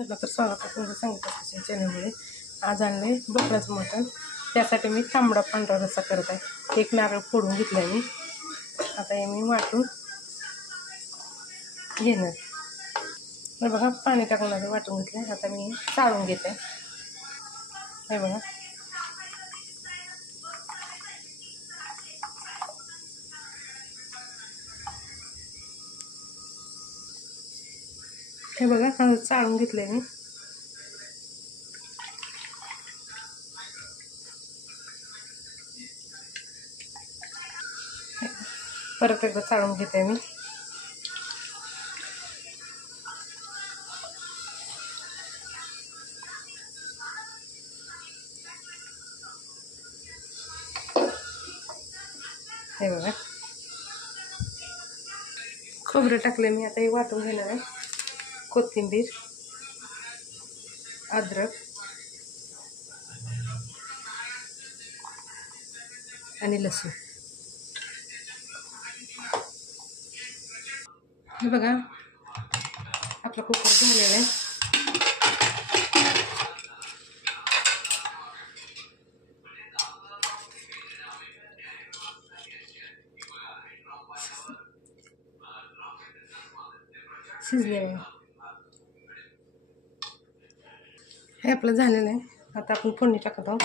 म्हटलं तर स्वागत आहे तुमचं संगीता चॅनलमध्ये. आज आणले बोकडाचं मटण. त्यासाठी मी तांबडा पांढरा रस्सा करत आहे. एक नारळ फोडून घेतला मी. आता हे मी वाटून घेणार. हे बघा पाणी टाकून आधी वाटून घेतलं. आता मी चाळून घेते. हे बघा चाळून घेतलंय मी. परत एकदा चाळून घेते मी. हे बघा खोबरं टाकले मी. आता हे वाटून घेणार आहे. कोथिंबीर, अद्रक आणि लसूण. हे बघा आपला कुकर झालेला आहे. शिजले हे आपलं झालेलं आहे. आता आपण फोडणी टाकत आहोत.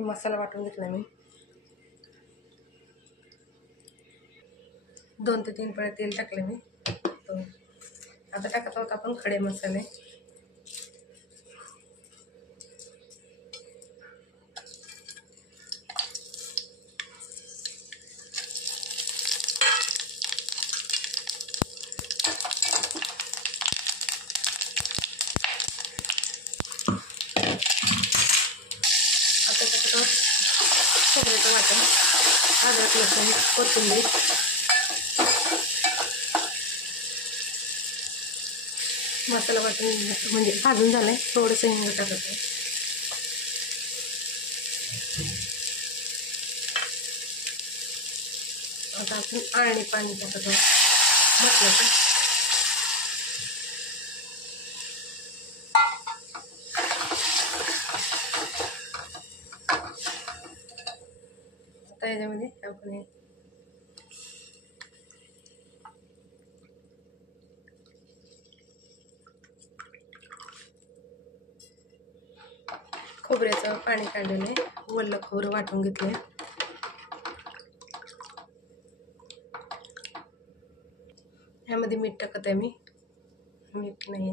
मसाला वाटून घेतला मी. 2 ते 3 पळ्या तेल टाकले मी. आता टाकत आहोत आपण खडे मसाले. आता टाकत आहोत खोबऱ्याचं वाटण, अद्रक, लसूण, कोथिंबीर. मसाला वाटून म्हणजे भाजून झालाय. थोडंसं हिंग टाकत आहे. आता आपण आळणी पाणी टाकत आहोत मटणाचं. आता याच्यामध्ये आपण खोबऱ्याचं पाणी काढलेलं आहे. वल्लं खोबरं वाटून घेतलंय. ह्यामध्ये मीठ टाकत आहे मी. मीठ नाही.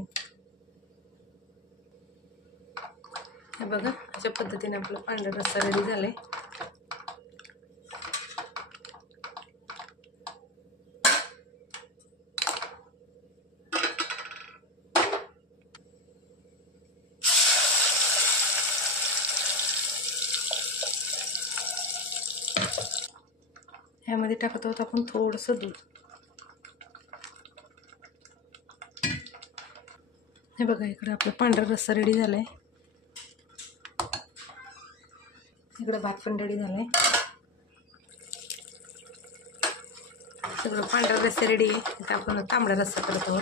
हे बघा अशा पद्धतीने आपलं पांढरा रस्सा रेडी झालाय. ह्यामध्ये टाकत आहोत आपण थोडंसं दूध. हे बघा इकडे आपला पांढरा रस्सा रेडी झालाय. इकडे भात पण रेडी झालाय. सगळं पांढरा रस्सा रेडी आहे. आता आपण तांबडा रस्सा करत आहोत.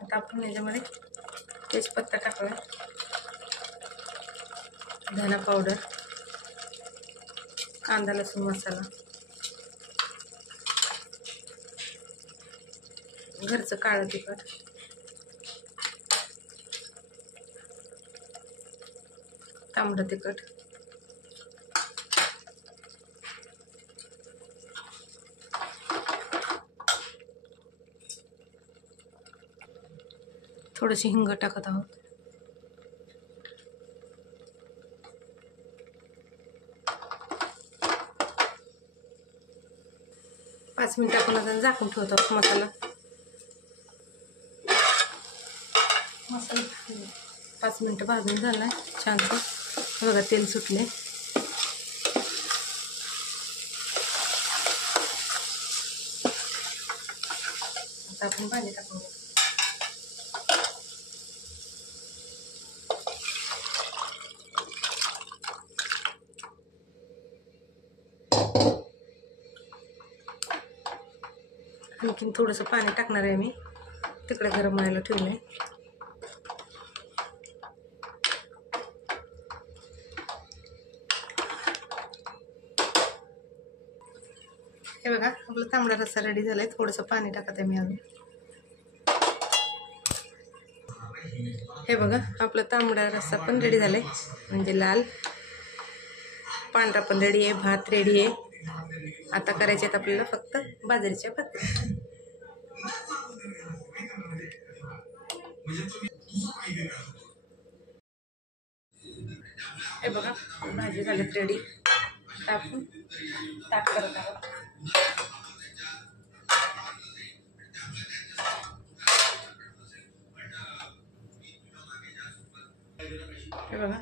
आता आपण याच्यामध्ये तेजपत्ता टाकला, धना पावडर, कांदा लसूण मसाला, घरचं काळं तिखट, तांबडं तिखट, थोडीशी हिंग टाकत आहोत. पाच मिनिटं आपण आता झाकून ठेवत आहोत. मसाला 5 मिनिटं भाजून झालाय छान. बघा तेल सुटले. आता आपण पाणी टाकून घेऊ. आणखीन थोडंसं पाणी टाकणार आहे मी. तिकडे गरम व्हायला ठेवले. हे बघा आपला तांबडा रस्सा रेडी झालाय. थोडंसं पाणी टाकत आहे मी अजून. हे बघा आपला तांबडा रस्सा पण रेडी झालाय, म्हणजे लाल. पांढरा पण रेडी आहे, भात रेडी आहे. आता करायचे आहेत आपल्याला फक्त बाजरीच्या भाकरी. हे बघा भाजी झाली रेडी. टाकून ताक करत आहोत. हे बघा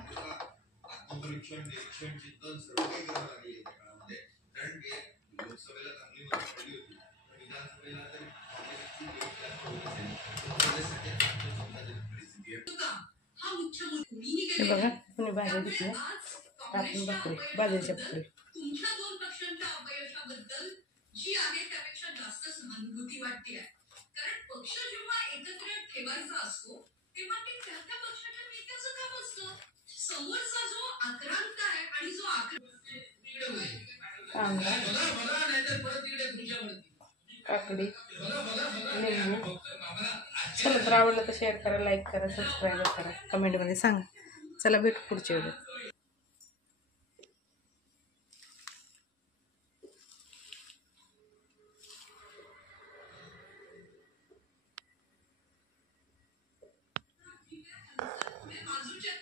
हे बघा कुणी भाज्या घेतल्या. आपण भाकरी बाजरीच्या भाकरी. तुमच्या 2 पक्षांच्या अपयशाबद्दल जी आहे त्यापेक्षा जास्त सहानुभूती वाटते. कारण पक्ष जेव्हा एकत्र ठेवायचा असतो तेव्हा ते त्या पक्षाच्या नेत्याचं काम असतं. समोरचा जो आक्रांत आहे आणि जो काकडी लिंबू. चला तर आवडलं तर शेअर करा, लाईक करा, सबस्क्राईब करा, कमेंटमध्ये सांगा. चला भेटू पुढच्या वेळेस. बाजूच्या